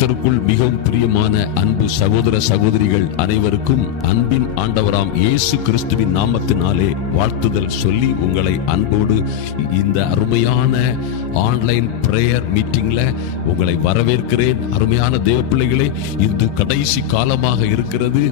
கர்த்தருக்குள் மிகவும் பிரியமான அன்பு சகோதர சகோதரிகள் அனைவருக்கும் அன்பின் ஆண்டவராம் இயேசு கிறிஸ்துவின் நாமத்தினாலே வாழ்த்துதல் சொல்லி உங்களை அன்போடு இந்த அருமையான ஆன்லைன் பிரேயர் மீட்டிங்ல உங்களை வரவேற்கிறேன். அருமையான தேவ பிள்ளைகளே, இது கடைசி காலமாக இருக்கிறது.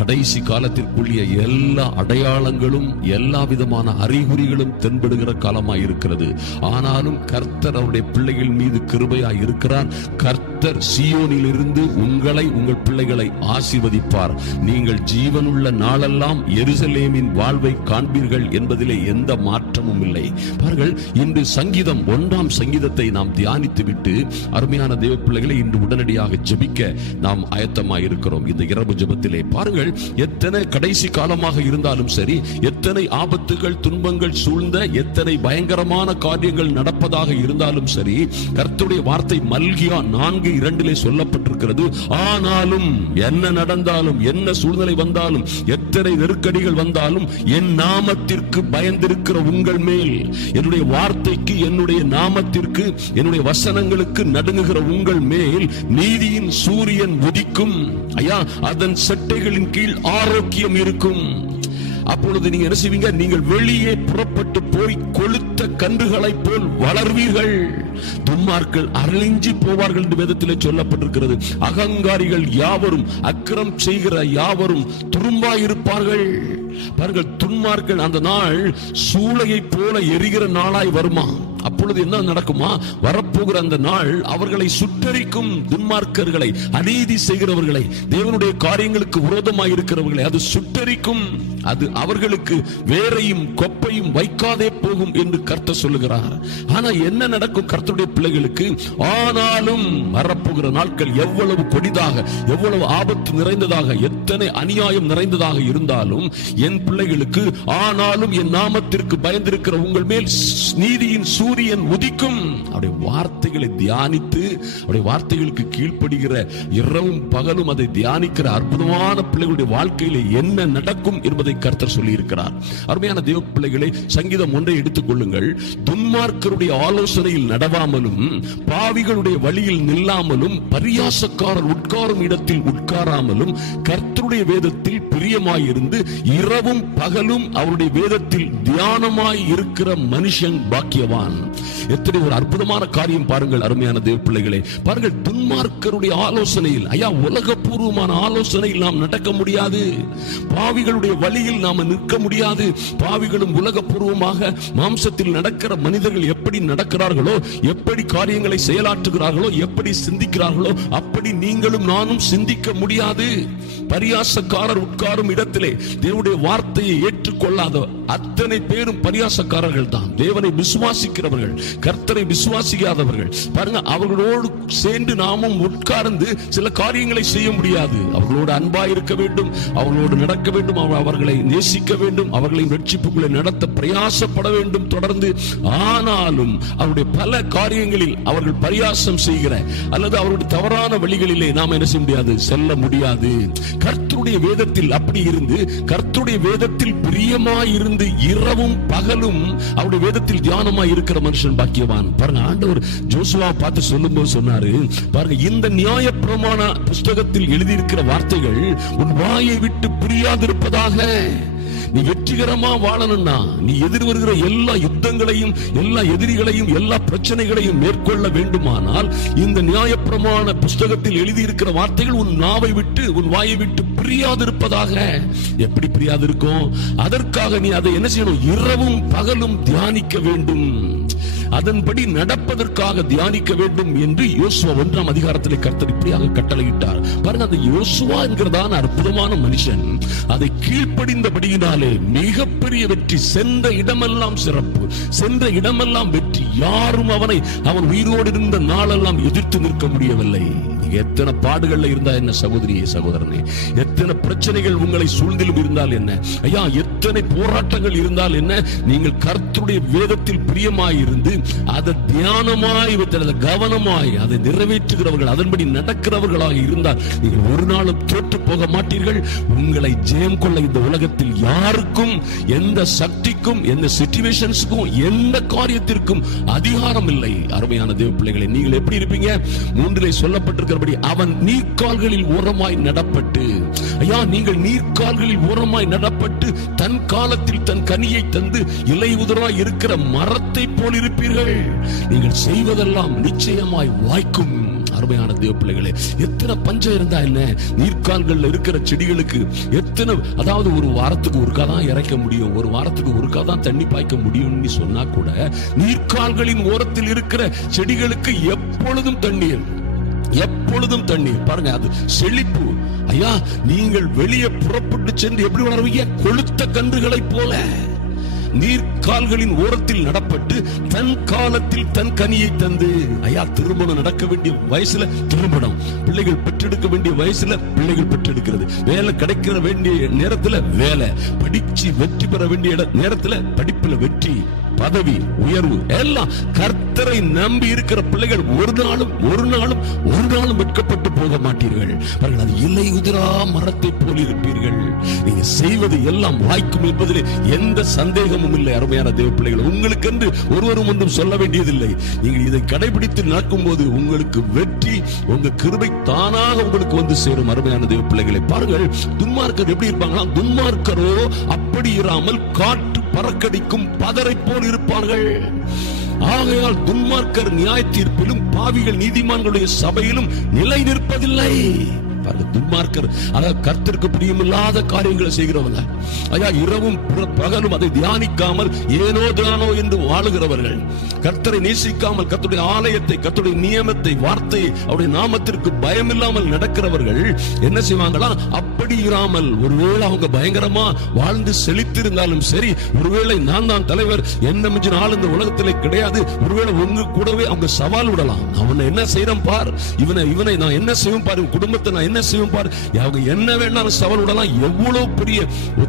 கடைசி காலத்திற்குரிய எல்லா அடையாளங்களும் எல்லா விதமான அறிகுறிகளும் தென்படுகிற காலமாய் இருக்கிறது. ஆனாலும் கர்த்தர் அவருடைய பிள்ளைகள் மீது கிருபையாய் இருக்கிறார். கர்த்தர் சீயோனில் இருந்து உங்களை உங்கள் பிள்ளைகளை ஆசீர்வதிப்பார். நீங்கள் ஜீவனுள்ள நாளெல்லாம் எருசலேமின் வாழ்வை காண்பீர்கள் என்பதிலே எந்த மாற்றமும் இல்லை. பாருங்கள், இன்று சங்கீதம் 1ஆம் சங்கீதத்தை நாம் தியானித்து விட்டு அருமையான தேவ பிள்ளைகளை இன்று உடனடியாக ஜெபிக்க நாம் ஆயத்தமாக இருக்கிறோம். இந்த இரவு ஜெபத்திலே பாருங்கள், எத்தனை கடைசி காலமாக இருந்தாலும் சரி, எத்தனை ஆபத்துகள் துன்பங்கள் சூழ்ந்த எத்தனை பயங்கரமான காரியங்கள் நடப்பதாக இருந்தாலும் சரி, கர்த்தருடைய வார்த்தை மல்கியா 4:2 சொல்லப்பட்டிருக்கிறது. ஆனாலும் என்ன நடந்தாலும், என்ன சூழ்நிலை வந்தாலும், எத்தனை நெருக்கடிகள் வந்தாலும், என் நாமத்திற்கு பயந்திருக்கிற உங்கள் மேல், என்னுடைய வார்த்தைக்கு, என்னுடைய நாமத்திற்கு, என்னுடைய வசனங்களுக்கு நடுங்குகிற உங்கள் மேல் நீதியின் சூரியன் உதிக்கும். ஐயா, அதன் செட்டைகளின் கீழ் ஆரோக்கியம் இருக்கும். அப்பொழுது நீங்க என்ன செய்வீங்க? நீங்கள் வெளியே புறப்பட்டு போய் கொளுத்த கன்றுகளைப் போல் வளர்வீர்கள். துன்மார்கள் அழிஞ்சி போவார்கள் என்று வேதத்திலே சொல்லப்பட்டிருக்கிறது. அகங்காரிகள் யாவரும், அக்கிரம் செய்கிற யாவரும் துரும்பாயிருப்பார்கள். பாருங்கள், துன்மார்கள் அந்த நாள் சூளையை போல எரிகிற நாளாய் வருமா? அப்பொழுது என்ன நடக்குமா? வரப்போகிற அந்த நாள் அவர்களை சுட்டரிக்கும். துன்மார்க்கர்களை, அநீதி செய்கிறவர்களை, தேவனுடைய காரியங்களுக்கு விரோதமாய் இருக்கிறவர்களை அது சுட்டரிக்கும். அது அவர்களுக்கு வேரையும் கொப்பையும் வைக்காதே போகும் என்று கர்த்தர் சொல்லுகிறார். ஆனா என்ன நடக்கும் கர்த்தருடைய பிள்ளைகளுக்கு? ஆனாலும் வரப்போகிற நாட்கள் எவ்வளவு கொடிதாக, எவ்வளவு ஆபத்து நிறைந்ததாக, எத்தனை அநியாயம் நிறைந்ததாக இருந்தாலும் என் பிள்ளைகளுக்கு, ஆனாலும் என் நாமத்திற்கு பயந்திருக்கிற உங்கள் மேல் நீதியின் சூரியன் உதிக்கும். அவருடைய வார்த்தைகளை தியானித்து, அவருடைய வார்த்தைகளுக்கு கீழ்ப்படுகிற இரவும் பகலும் அதை தியானிக்கிற அற்புதமான பிள்ளைகளுடைய வாழ்க்கையில என்ன நடக்கும் என்பதை கர்த்தர் சொல்லி இருக்கிறார். அருமையான தேவ பிள்ளைகளை, சங்கீதம் 1 எடுத்துக் கொள்ளுங்கள். துன்மார்க்கருடைய ஆலோசனையில் நடவாமலும், பாவிகளுடைய வழியில் நில்லாமலும், பரியாசக்காரர் உட்காரும் இடத்தில் உட்காராமலும், கர்த்தருடைய வேதத்தில் பிரியமாயிருந்து இரவும் பகலும் அவருடைய வேதத்தில் தியானமாய் இருக்கிற மனுஷன் பாக்கியவான். எத்தனை ஒரு அற்புதமான காரியம் பாருங்கள் அருமையான தேவ பிள்ளைகளே. பாருங்கள், துன்மார்க்கருடைய ஆலோசனையில், ஐயா, உலகபூர்வமான ஆலோசனையில் நாம் நடக்க முடியாது. பாவிகளுடைய வழியில் நாம் நிற்க முடியாது. பாவிகளும் உலகபூர்வமாக மாம்சத்தில் நடக்கிற மனிதர்கள் எப்படி நடக்கிறார்களோ, எப்படி காரியங்களை செயலாற்றுகிறார்களோ, எப்படி சிந்திக்கிறார்களோ, அப்படி நீங்களும் நானும் சிந்திக்க முடியாது. பரியாசக்காரர் உட்காரும் இடத்திலே தேவனுடைய வார்த்தையை ஏற்றுக்கொள்ளாத அத்தனை பேரும் பரியாசக்காரர்கள் தான். தேவனை விசுவாசிக்கிறவர்கள், கர்த்தரை விசுவாசிக்காதவர்கள், பாருங்க, அவர்களோடு சேர்ந்து நாமும் உட்கார்ந்து சில காரியங்களை செய்ய முடியாது. அவர்களோடு அன்பாய் இருக்க வேண்டும், அவர்களோடு நடக்க வேண்டும், அவர்களை நேசிக்க வேண்டும், அவர்களை ரட்சிப்புக்குள்ளே நடத்த பிரயாசப்பட வேண்டும் தொடர்ந்து. ஆனாலும் அவருடைய பல காரியங்களில் அவர்கள் பரியாசம் செய்கிற அல்லது அவருடைய தவறான வழிகளிலே நாம் என்ன செய்ய முடியாது, செல்ல முடியாது. கர்த்தருடைய வேதத்தில் அப்படி இருந்து, கர்த்தருடைய வேதத்தில் பிரியமாய் இருந்து இரவும் பகலும் அவருடைய வேதத்தில் தியானமாய் இருக்கிற மனுஷன் பாக்கியவான். பாருங்க, ஆண்டவர் ஜோசுவா பார்த்து சொல்லும்போது சொன்னாரு, பாருங்க, இந்த நியாயப்பிரமாண புஸ்தகத்தில் எழுதியிருக்கிற வார்த்தைகள் உன் வாயை விட்டு பிரியாதிருப்பதாக. நீ வெற்றிகரமா வாழணும்னா, நீ எதிர் வருகிற எல்லா யுத்தங்களையும், எல்லா எதிரிகளையும், எல்லா பிரச்சனைகளையும் மேற்கொள்ள வேண்டுமானால் இந்த நியாயப்பிரமாண புஸ்தகத்தில் எழுதியிருக்கிற வார்த்தைகள் உன் நாவை விட்டு, உன் வாயை விட்டு பிரியாதிருப்பதாக. எப்படி பிரியாதிருக்கும்? அதற்காக நீ அதை என்ன செய்யணும்? இரவும் பகலும் தியானிக்க வேண்டும். அதன்படி நடப்பதற்காக தியானிக்க வேண்டும் என்று யோசுவா 1ஆம் அதிகாரத்திலே கர்த்தர் இப்படியாக கட்டளையிட்டார். பாருங்க, அந்த யோசுவா என்கிறதான அற்புதமான மனுஷன் அதை கீழ்ப்படிந்தபடியினாலே மிகப்பெரிய வெற்றி. சென்ற இடமெல்லாம் சிறப்பு, சென்ற இடமெல்லாம் வெற்றி. யாரும் அவன் உயிரோடு இருந்த நாளெல்லாம் எதிர்த்து நிற்க முடியவில்லை. எத்தனை பாடுகள்ல இருந்தா என்ன சகோதரியே, சகோதரனே, எத்தனை பிரச்சனைகள் உங்களை சூழ்ந்திலும் இருந்தால் என்ன, ஐயா, எத்தனை எத்தனை போராட்டங்கள் இருந்தால் என்ன, நீங்கள் கர்த்தருடைய வேதத்தில் பிரியமாயிருந்து அதை தியானமாய் வைத்து கவனமாய் அதை நிறைவேற்றுகிறவர்கள், அதன்படி நடக்கிறவர்களாக இருந்தால் நீங்கள் ஒரு நாளும் தோற்று போக மாட்டீர்கள். உங்களை ஜெயம் கொள்ள இந்த உலகத்தில் யாருக்கும், எந்த சக்திக்கும், எந்த சிச்சுவேஷன்ஸ்க்கும், எந்த காரியத்திற்கும் அதிகாரம் இல்லை. அருமையான தேவ பிள்ளைகளை, நீங்கள் எப்படி இருப்பீங்க? 3 சொல்லப்பட்டிருக்கிறபடி அவன் நீர்க்கால்களில் ஓரமாய் நடப்பட்டு, ஐயா நீங்கள் நீர்க்கால்களில் ஓரமாய் நடப்பட்டு தன் காலத்தில் தன் கனியை தந்து இலை உதிராய் இருக்கிற மரத்தை போல் இருப்பீர்கள். நீங்கள் செய்வதெல்லாம் நிச்சயமாய் வாய்க்கும். அருமையான தேவ பிள்ளைகளே, எத்தனை பஞ்சம் இருந்தா என்ன, நீர்க்கால்கள் இருக்கிற செடிகளுக்கு எத்தனை, அதாவது ஒரு வாரத்துக்கு ஒருக்கா தான் இறைக்க முடியும், ஒரு வாரத்துக்கு ஒருக்கா தான் தண்ணி பாய்க்க முடியும்னு சொன்னா கூட நீர்க்கால்களின் ஓரத்தில் இருக்கிற செடிகளுக்கு எப்பொழுதும் தண்ணீர், எப்பொழுதும் தண்ணீர். பாருங்க, அது செழிப்பு. ஐயா நீங்கள் வெளியே புறப்பட்டு சென்று எப்படி வளருவீங்க? கொழுத்த கன்றுகளை போல. நீர்க்கால்களின் ஓரத்தில் நடப்பட்டு தன் காலத்தில் தன் கனியை தந்து. ஐயா திருமணம் நடக்க வேண்டிய வயசுல திருமணம், பிள்ளைகள் பெற்றெடுக்க வேண்டிய வயசுல பிள்ளைகள் பெற்றெடுக்கிறது, வேலை கிடைக்கிற வேண்டிய நேரத்துல வேலை, படிச்சு வெற்றி பெற வேண்டிய நேரத்துல படிப்புல வெற்றி, பதவி உயர்வு எல்லாம். கர்த்தரை நம்பி இருக்கிற பிள்ளைகள் ஒரு நாளும் வெட்கப்பட்டு போக மாட்டீர்கள். அது இலை உதிரா மரத்தை போல் இருப்பீர்கள். நீங்க செய்வது எல்லாம் வாய்க்கும் என்பதிலே எந்த சந்தேகமும் இல்லை. அருமையான தேவ பிள்ளைகள், உங்களுக்கு என்று ஒருவரும் ஒன்றும் சொல்ல வேண்டியதில்லை. நீங்கள் இதை கடைபிடித்து நடக்கும் போது உங்களுக்கு வெற்றி, உங்க கிருபை தானாக உங்களுக்கு வந்து சேரும். அருமையான தேவ பிள்ளைகளை பாருங்கள், துன்மார்க்கர் எப்படி இருப்பாங்களா? துன்மார்க்கரோ அப்படி இராமல் காற்று பறக்கடிக்கும் பதரை போல் இருப்பார்கள். ஆகையால் துன்மார்க்கர் நியாய தீர்ப்பிலும் பாவிகள் நீதிமான்களுடைய சபையிலும் நிலை நிற்பதில்லை. துன்மார்க்கர் அதாவது கர்த்தருக்கு பிரியமில்லாத காரியங்களை செய்கிறவங்க, ஐயா இரவும் பகலும் அதை தியானிக்காமல் ஏனோ தானோ என்று வாழுகிறவர்கள், கர்த்தரை நேசிக்காமல் கர்த்தருடைய ஆலயத்தை, கர்த்தருடைய நியமத்தை, வார்த்தையை, அவருடைய நாமத்திற்கு பயமில்லாமல் நடக்கிறவர்கள் என்ன செய்வாங்களா? அப்படி இராமல், ஒருவேளை அவங்க பயங்கரமா வாழ்ந்து செழித்திருந்தாலும் சரி, ஒருவேளை நான் தான் தலைவர், என்ன மிஞ்சின ஆள் இந்த உலகத்திலே கிடையாது, ஒருவேளை உங்க கூடவே அவங்க சவால் விடலாம். அவனை என்ன செய்யறேன் பார், இவனை நான் என்ன செய்வேன் பாரு, குடும்பத்தை நான் என்ன செய்வோம் பார், அவங்க என்ன வேணாலும் சவால் விடலாம். எவ்வளவு பெரிய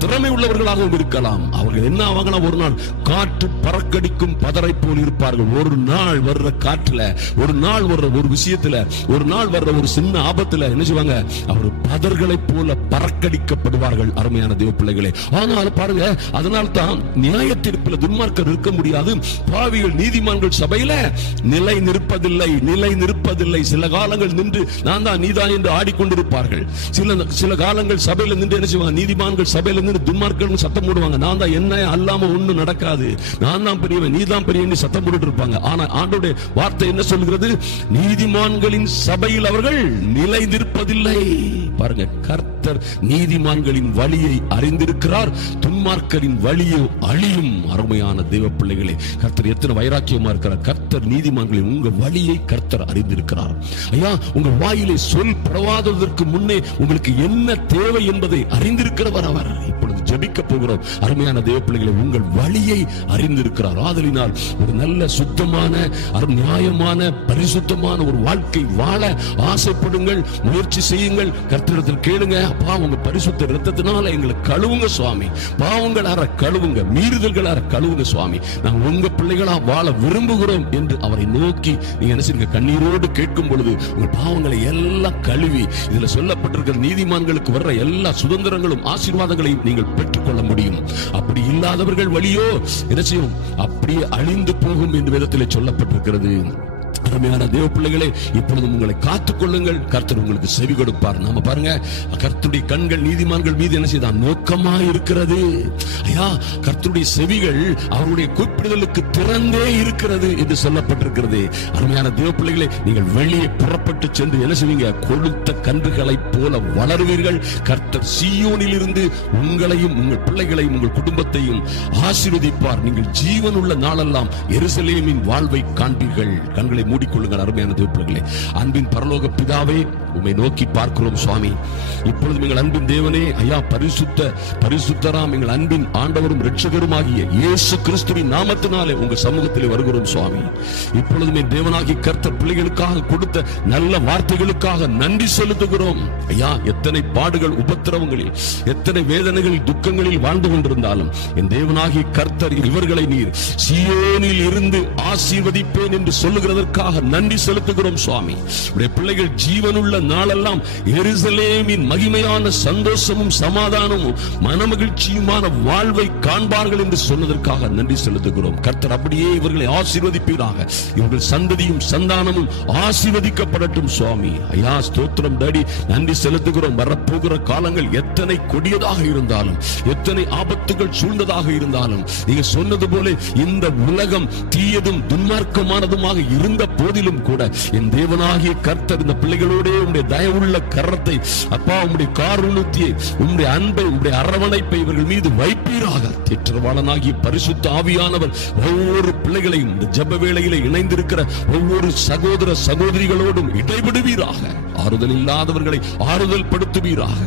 திறமை உள்ளவர்களாகவும் இருக்கலாம். அவர்கள் என்ன ஆவாங்கன்னா, ஒரு நாள் காற்று பறக்கடிக்கும் பதரை போல் இருப்பார்கள். ஒரு நாள் வர்ற காற்றுல, ஒரு நாள் வர்ற ஒரு விஷயத்துல, ஒரு நாள் வர்ற ஒரு சின்ன ஆபத்துல என்ன செய்வாங்க? அவர் பதர்களை போல பறக்கடிக்கப்படுவார்கள். அருமையான தேவ பிள்ளைகளே, ஆனால் பாருங்க, அதனால தான் நியாய தீர்ப்பில் துன்மார்க்கர் இருக்க முடியாது, பாவிகள் நீதிமான்கள் சபையில நிலை நிற்பதில்லை. சில காலங்கள் நின்று நான் தான் நீதான் என்று ஆடிக்கொண்டு சில காலங்கள் சபையில நின்று என்ன செய்வாங்க? நீதிமான்கள் சபையில நின்று துன்மார்க்கர்கள் சத்தம் போடுவாங்க. நான் தான், என்ன அல்லாம ஒண்ணு நடக்காது, நான் தான் பெரியவன், நீ தான் பெரியவன் சத்தம் போட்டு இருப்பாங்க. ஆனா ஆண்டவருடைய வார்த்தை என்ன சொல்கிறது? நீதிமான்களின் சபையில் அவர்கள் நிலை நிற்பதில்லை. பாருங்க, கர்த்தர் நீதிமான்களின் வழியை அறிந்திருக்கிறார், துன்மார்க்கரின் வழியோ அழியும். அருமையான தேவ பிள்ளைகளே, கர்த்தர் எத்தனை வைராக்கியமா இருக்கிறார். கர்த்தர் நீதிமான்களின் உங்க வழியை கர்த்தர் அறிந்திருக்கிறார். ஐயா உங்க வாயிலே சொல் பரவாததற்கு முன்னே உங்களுக்கு என்ன தேவை என்பதை அறிந்திருக்கிறவர் அவர். இப்பொழுது ஜெபிக்க போகிறோம். அருமையான தேவ பிள்ளைகளை, உங்கள் வழியை அறிந்திருக்கிறார். ஆதலினால் ஒரு நல்ல சுத்தமான நியாயமான பரிசுத்தமான ஒரு வாழ்க்கை வாழ ஆசைப்படுங்கள், முயற்சி செய்யுங்கள், கர்த்தரிடத்தில் கேளுங்க. அப்பா உங்க பரிசுத்த இரத்தத்தினால எங்களை கழுவுங்க சுவாமி, பாவங்கள் அற கழுவுங்க, மீறுதல்கள் அற கழுவுங்க சுவாமி, நாங்கள் உங்க பிள்ளைகளா வாழ விரும்புகிறோம் என்று அவரை நோக்கி நீங்க என்ன செய்யுங்க? கண்ணீரோடு கேட்கும் பொழுது உங்கள் பாவங்களை எல்லாம் கழுவி, இதுல சொல்லப்பட்டிருக்கிற நீதிமான்களுக்கு வர்ற எல்லா சுதந்திரங்களும் ஆசீர்வாதங்களையும் நீங்கள் பெற்றுக்கொள்ள முடியும். அப்படி இல்லாதவர்கள் வழியோ என்ன செய்யும்? அப்படியே அழிந்து போகும் என்று வேதத்திலே சொல்லப்பட்டிருக்கிறது. அருமையான தேவ பிள்ளைகளே, இப்பொழுது உங்களை காத்துக் கொள்ளுங்கள், கர்த்தர் உங்களுக்கு செவி கொடுப்பார். நாம பாருங்க, கர்த்தருடைய கண்கள் நீதிமான்கள் மீது என்ன செய்தான்? நோக்கமா இருக்கிறது. ஐயா கர்த்தருடைய செவிகள் அவருடைய கூப்பிடுதலுக்கு திறந்தே இருக்கிறது என்று சொல்லப்பட்டிருக்கிறது. அருமையான தேவ பிள்ளைகளே, நீங்கள் வெளியே புறப்பட்டு சென்று என்ன செய்வீங்க? கொழுத்த கன்றுகளை போல வளருவீர்கள். கர்த்தர் சீயோனில் இருந்து உங்களையும் உங்கள் பிள்ளைகளையும் உங்கள் குடும்பத்தையும் ஆசீர்வதிப்பார். நீங்கள் ஜீவன் உள்ள நாளெல்லாம் எருசலேமின் வாழ்வை காண்பீர்கள். கண்களை மூடி மூடிக்கொள்ளுங்கள். அருமையான தேவப்பிள்ளைகளே, அன்பின் பரலோக பிதாவே, உம்மை நோக்கி பார்க்கிறோம் சுவாமி. இப்பொழுது எங்கள் அன்பின் தேவனே, ஐயா, பரிசுத்தராம் எங்கள் அன்பின் ஆண்டவரும் இரட்சகருமாகிய இயேசு கிறிஸ்துவின் நாமத்தினாலே உங்க சமூகத்திலே வருகிறோம் சுவாமி. இப்பொழுதுமே தேவனாகி கர்த்தர் பிள்ளைகளுக்காக கொடுத்த நல்ல வார்த்தைகளுக்காக நன்றி செலுத்துகிறோம். ஐயா, எத்தனை பாடுகள் உபத்திரவங்களில், எத்தனை வேதனைகளில், துக்கங்களில் வாழ்ந்து கொண்டிருந்தாலும் என் தேவனாகி கர்த்தர் இவர்களை நீர் சீயோனில் இருந்து ஆசீர்வதிப்பேன் என்று சொல்லுகிறதற்காக நன்றி செலுத்துகிறோம் சுவாமி. உடைய பிள்ளைகள் ஜீவனுள்ள நாளெல்லாம் எருசலேமின் மகிமையான சந்தோஷமும் சமாதானமும் மனமகிழ்ச்சியுமான வாழ்வை காண்பார்கள் என்று சொன்னதற்காக நன்றி செலுத்துகிறோம். கர்த்தர் அப்படியே இவர்களை ஆசீர்வதிப்பீராக. இவர்கள் சந்ததியும் சந்தானமும் ஆசீர்வதிக்கப்படட்டும் சுவாமி. ஐயா, ஸ்தோத்திரம் டாடி, நன்றி செலுத்துகிறோம். வரப்போகிற காலங்கள் எத்தனை கொடியதாக இருந்தாலும், எத்தனை ஆபத்துகள் சூழ்ந்ததாக இருந்தாலும், நீங்க சொன்னது போல இந்த உலகம் தீயதும் துன்மார்க்கமானதுமாக இருந்த போதிலும் கூட என் தேவனாகிய கர்த்தர் இந்த பிள்ளைகளோட உம்முடைய தயவுள்ள கரத்தை, அப்பா, உம்முடைய காருண்யத்தை, உம்முடைய அன்பை, உம்முடைய அரவணைப்பை இவர்கள் மீது வைப்பீராக. தேற்றவாளனாகிய பரிசுத்த ஆவியானவர் ஒவ்வொரு பிள்ளைகளையும் இந்த ஜெப வேளையிலே இணைந்திருக்கிற ஒவ்வொரு சகோதர சகோதரிகளோடும் இடைபடுவீராக. ஆறுதல் இல்லாதவர்களை ஆறுதல் படுத்துவீராக.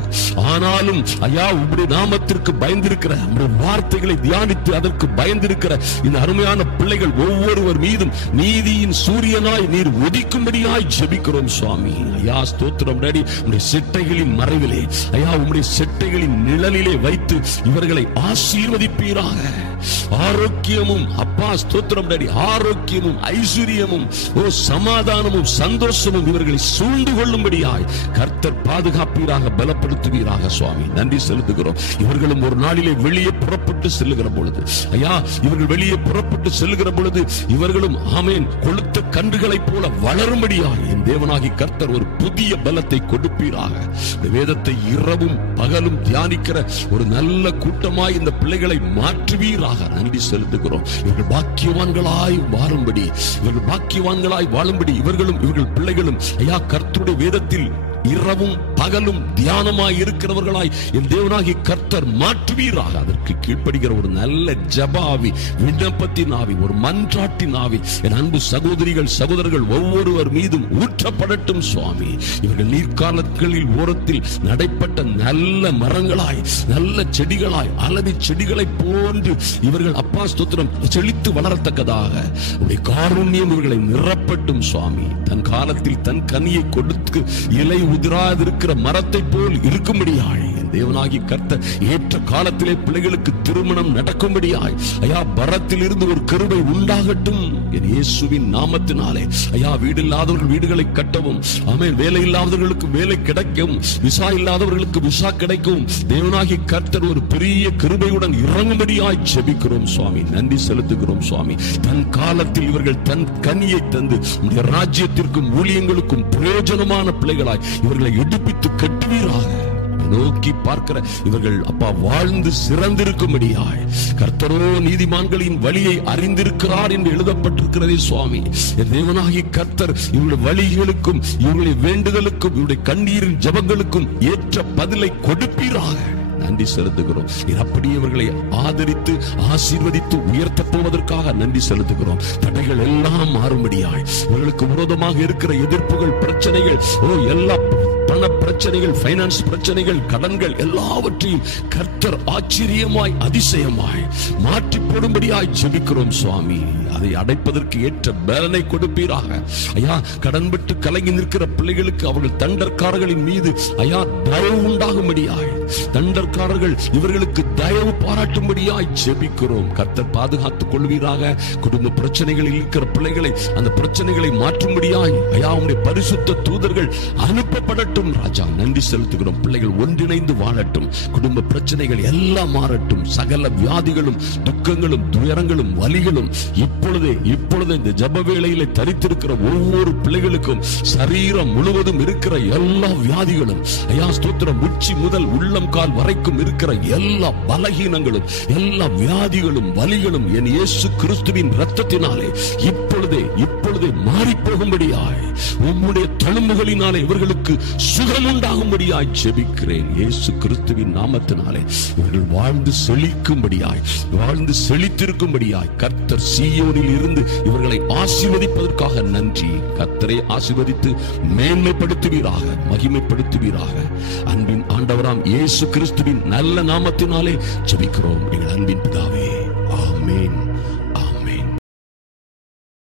ஆனாலும் ஐயா, உம்முடைய நாமத்திற்கு பயந்திருக்கிற, உம்முடைய வார்த்தைகளை தியானித்து அதற்கு பயந்திருக்கிற இந்த அருமையான பிள்ளைகள் ஒவ்வொருவர் மீதும் நீதியின் சூரியனாய் நீர் உதிக்கும்படியாய் ஜெபிக்கிறோம் சுவாமி. ஐயா, ஸ்தோத்திரம் டாடி, உம்முடைய செட்டைகளின் மறைவிலே, ஐயா, உம்முடைய செட்டைகளின் நிழலிலே வைத்து இவர்களை ஆசீர்வதிப்பீராக. ஆரோக்கியமும், அப்பா, ஸ்தோத்திரம் டாடி, ஆரோக்கியமும் ஐஸ்வர்யமும் சமாதானமும் சந்தோஷமும் இவர்களை சூழ்ந்து கொள்ளும்படியாய் கர்த்தர் பாதுகாப்பீராக, பலப்படுத்துவீராக சுவாமி. நன்றி செலுத்துகிறோம். இவர்களும் ஒரு நாளிலே வெளியே புறப்பட்டு செல்லுகிற பொழுது, ஐயா, இவர்கள் வெளியே புறப்பட்டு செல்லுகிற பொழுது இவர்களும் ஆமேன் கொளுத்த கன்றுகளைப் போல வளரும்படியாய் என் தேவனாகி கர்த்தர் ஒரு புதிய பலத்தை கொடுப்பீராக. வேதத்தை இரவும் பகலும் தியானிக்கிற ஒரு நல்ல கூட்டமாய் இந்த பிள்ளைகளை மாற்றுவீராக. நன்றி செலுத்துகிறோம். இவர்கள் பாக்கியவான்களாய் வாழும்படி, இவர்கள் பாக்கியவான்களாய் வாழும்படி இவர்களும் இவர்கள் பிள்ளைகளும் ஐயா கர்த்தருடைய வேதத்தில் இரவும் பகலும் தியானமாய் இருக்கிறவர்களாய் என் தேவனாகி கர்த்தர் மாற்றுவீராக. அதற்கு கீழ்ப்படுகிற ஒரு நல்ல ஜபாவி, விண்ணப்பத்தின் ஆவி, ஒரு மன்றாட்டின் ஆவி என் அன்பு சகோதரிகள் சகோதரர்கள் ஒவ்வொருவர் மீதும் ஊற்றப்படட்டும் சுவாமி. இவர்கள் நீர்காலங்களில் ஓரத்தில் நடைப்பட்ட நல்ல மரங்களாய், நல்ல செடிகளாய், அலவி செடிகளை போன்று இவர்கள், அப்பா, ஸ்தோத்திரம், செழித்து வளரத்தக்கதாக உடைய காருண்யம் இவர்களை நிரப்பட்டும் சுவாமி. தன் காலத்தில் தன் கனியை கொடுத்து இலை உதிராதிருக்கிற மரத்தை போல் இருக்கும்படியாய் தேவனாகி கர்த்தர் ஏற்ற காலத்திலே பிள்ளைகளுக்கு திருமணம் நடக்கும்படியாய் ஐயா, பரத்தில் இருந்து ஒரு கிருபை உண்டாகட்டும் என் இயேசுவின் நாமத்தினாலே. ஐயா, வீடு இல்லாதவர்கள் வீடுகளை கட்டவும், ஆமென், வேலை இல்லாதவர்களுக்கு வேலை கிடைக்கவும், விசா இல்லாதவர்களுக்கு விசா கிடைக்கவும் தேவனாகி கர்த்தர் ஒரு பெரிய கிருபையுடன் இறங்கும்படியாய் ஜெபிக்கிறோம் சுவாமி. நன்றி செலுத்துகிறோம் சுவாமி. தன் காலத்தில் இவர்கள் தன் கனியை தந்து உடைய ராஜ்யத்திற்கும் ஊழியங்களுக்கும் பிரயோஜனமான பிள்ளைகளாய் இவர்களை எடுப்பித்து கட்டுவீராக. நோக்கி பார்க்கிற இவர்கள், அப்பா, வாழ்ந்து சிறந்திருக்கும்படியாய் கர்த்தரோ நீதிமான்களின் வழியை அறிந்திருக்கிறார் என்று எழுதப்பட்டிருக்கிறதே சுவாமி. தேவனாகிய கர்த்தர் இவருடைய வழிகளுக்கும் இவருடைய வேண்டுதலுக்கும் இவருடைய கண்ணீரின் ஜெபங்களுக்கும் ஏற்ற பதிலை கொடுப்பீராக. நன்றி செலுத்துகிறோம். அப்படியே இவர்களை ஆதரித்து ஆசீர்வதித்து உயர்த்த போவதற்காக நன்றி செலுத்துகிறோம். தடைகள் எல்லாம் மாறும்படியாய் இவர்களுக்கு விரோதமாக இருக்கிற எதிர்ப்புகள், பிரச்சனைகள், எல்லா பண பிரச்சனைகள், பைனான்ஸ் பிரச்சனைகள், கடன்கள் எல்லாவற்றையும் கர்த்தர் ஆச்சரியமாய் அதிசயமாய் மாற்றி போடும்படியாய் ஜெபிக்கிறோம் சுவாமி. அதை அடைப்பதற்கு ஏற்ற பலனை கொடுப்பீராக. ஐயா, கடன் விட்டு கலங்கி நிற்கிற பிள்ளைகளுக்கு அவர்கள் தண்டற்காரர்களின் மீது ஐயா தயவு உண்டாகும்படியாய், தண்டற்காரர்கள் இவர்களுக்கு தயவு பாராட்டும்படியாய் ஜெபிக்கிறோம். கர்த்தர் பாதுகாத்துக் கொள்வீராக. குடும்ப பிரச்சனைகளில் இருக்கிற பிள்ளைகளை அந்த பிரச்சனைகளை மாற்றும்படியாய் ஐயா உம்முடைய பரிசுத்த தூதர்கள் அனுப்பப்படட்டும் ராஜா. நன்றி செலுத்துகிறோம். பிள்ளைகள் ஒன்றிணைந்து வாழட்டும். குடும்ப பிரச்சனைகள் எல்லாம் மாறட்டும். சகல வியாதிகளும் துக்கங்களும் துயரங்களும் வலிகளும் இப்பொழுதே இந்த ஜெப வேளையிலே தரித்திருக்கிற ஒவ்வொரு பிள்ளைகளுக்கும் சரீரம் முழுவதும் இருக்கிற எல்லா வியாதிகளும் ஐயா ஸ்தோத்திரம், உச்சி முதல் உள்ளம் கால் வரைக்கும் இருக்கிற எல்லா பலகீனங்களும் எல்லா வியாதிகளும் வலிகளும் என் இயேசு கிறிஸ்துவின் இரத்தத்தினாலே இப்பொழுதே மாறி போகும்படியாய் உம்முடைய தழும்புகளினாலே இவர்களுக்கு சுகம் உண்டாகும்படியாய் ஜெபிக்கிறேன் இயேசு கிறிஸ்துவின் நாமத்தினாலே. இவர்கள் வாழ்ந்து செழிக்கும்படியாய், வாழ்ந்து செழித்திருக்கும்படியாய் கர்த்தர் சீயோனில் சீயோனில் இருந்து இவர்களை ஆசீர்வதிப்பதற்காக நன்றி. கர்த்தரை ஆசீர்வதித்து மேன்மைப்படுத்துவீராக, மகிமைப்படுத்துவீராக. அன்பின் ஆண்டவராம் இயேசு கிறிஸ்துவின் நல்ல நாமத்தினாலே ஜெபிக்கிறோம் எங்கள் அன்பின் பிதாவே.